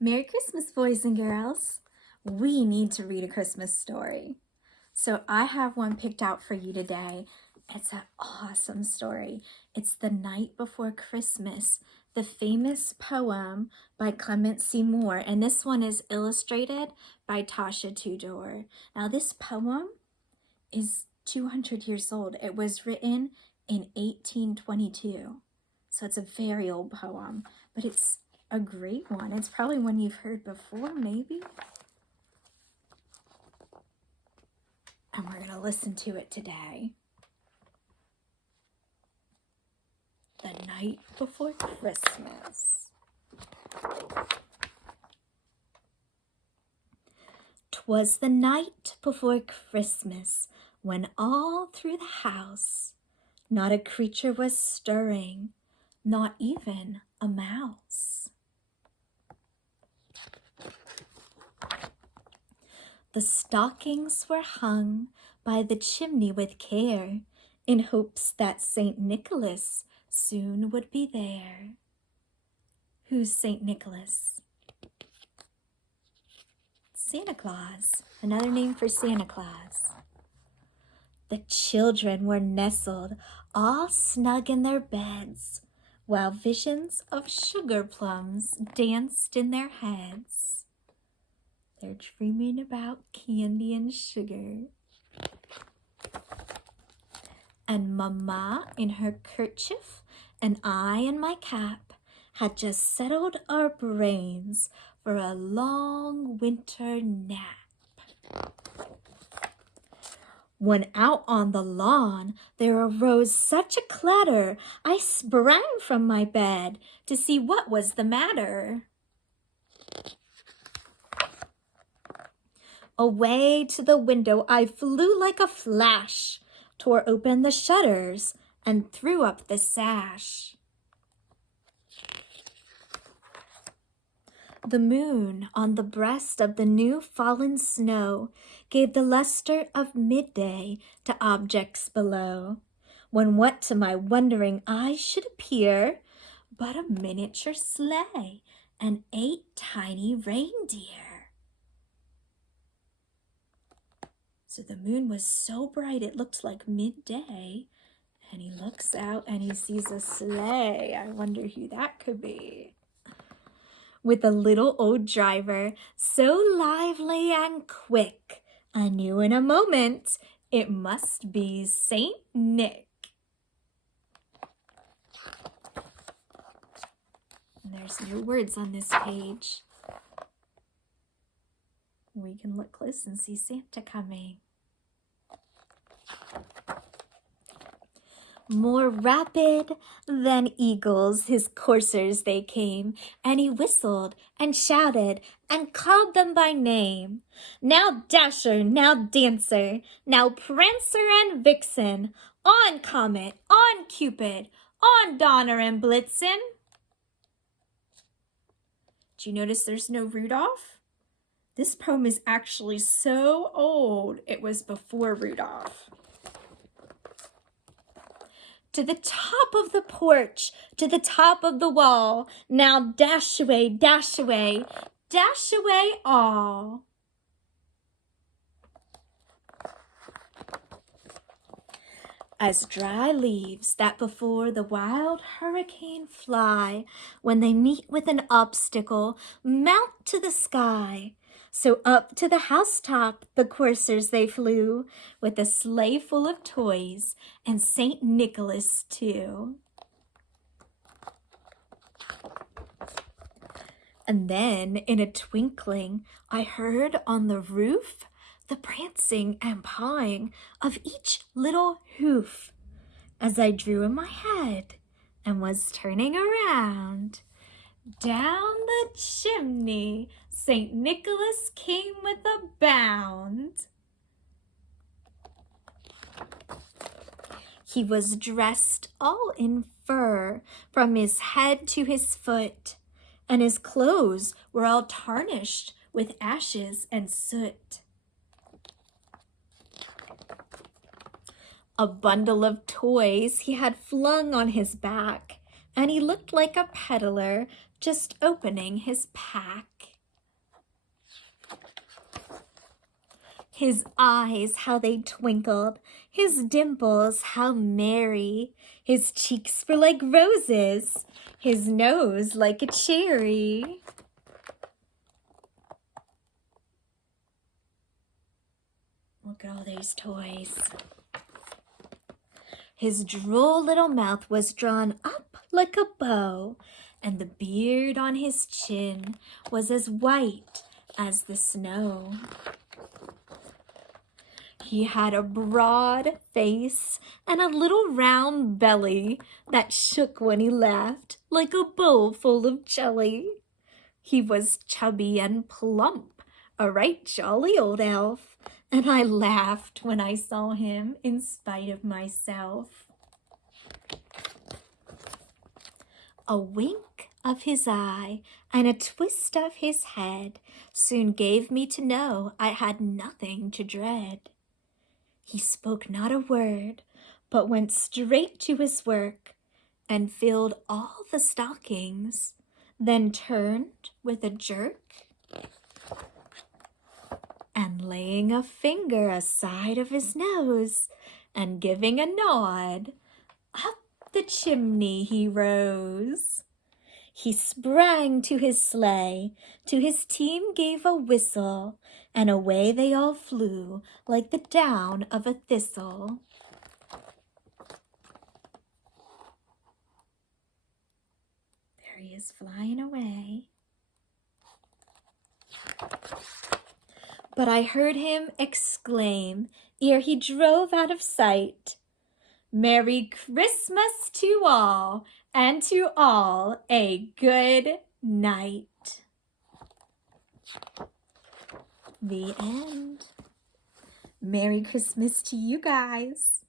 Merry Christmas, boys and girls. We need to read a Christmas story. So I have one picked out for you today. It's an awesome story. It's The Night Before Christmas, the famous poem by Clement Seymour. And this one is illustrated by Tasha Tudor. Now this poem is 200 years old. It was written in 1822. So it's a very old poem, but it's a great one. It's probably one you've heard before, maybe. And we're going to listen to it today. The Night Before Christmas. 'Twas the night before Christmas, when all through the house not a creature was stirring, not even a mouse. The stockings were hung by the chimney with care, in hopes that St. Nicholas soon would be there. Who's St. Nicholas? Santa Claus, another name for Santa Claus. The children were nestled all snug in their beds, while visions of sugar plums danced in their heads. They're dreaming about candy and sugar. And Mama in her kerchief and I in my cap had just settled our brains for a long winter nap. When out on the lawn there arose such a clatter, I sprang from my bed to see what was the matter. Away to the window I flew like a flash, tore open the shutters, and threw up the sash. The moon on the breast of the new fallen snow gave the luster of midday to objects below, when what to my wondering eyes should appear but a miniature sleigh and 8 tiny reindeer. So the moon was so bright it looked like midday, and he looks out and he sees a sleigh. I wonder who that could be. With a little old driver, so lively and quick, I knew in a moment it must be Saint Nick. And there's no words on this page. We can look close and see Santa coming. More rapid than eagles his coursers they came, and he whistled and shouted and called them by name. Now Dasher, now Dancer, now Prancer and Vixen, on Comet, on Cupid, on Donner and Blitzen. Do you notice there's no Rudolph? This poem is actually so old, it was before Rudolph. To the top of the porch, to the top of the wall, now dash away, dash away, dash away all. As dry leaves that before the wild hurricane fly, when they meet with an obstacle, mount to the sky. So up to the housetop the coursers they flew, with a sleigh full of toys and St. Nicholas too. And then in a twinkling I heard on the roof the prancing and pawing of each little hoof, as I drew in my head and was turning around. Down the chimney St. Nicholas came with a bound. He was dressed all in fur from his head to his foot, and his clothes were all tarnished with ashes and soot. A bundle of toys he had flung on his back, and he looked like a peddler just opening his pack. His eyes, how they twinkled, his dimples, how merry, his cheeks were like roses, his nose like a cherry. Look at all those toys. His droll little mouth was drawn up like a bow, and the beard on his chin was as white as the snow. He had a broad face and a little round belly that shook when he laughed like a bowl full of jelly. He was chubby and plump, a right jolly old elf, and I laughed when I saw him in spite of myself. A wink of his eye and a twist of his head soon gave me to know I had nothing to dread. He spoke not a word, but went straight to his work and filled all the stockings, then turned with a jerk and laying a finger aside of his nose and giving a nod, up the chimney he rose. He sprang to his sleigh, to his team gave a whistle, and away they all flew like the down of a thistle. There he is flying away. But I heard him exclaim, ere he drove out of sight, "Merry Christmas to all, and to all a good night." The end. Merry Christmas to you guys.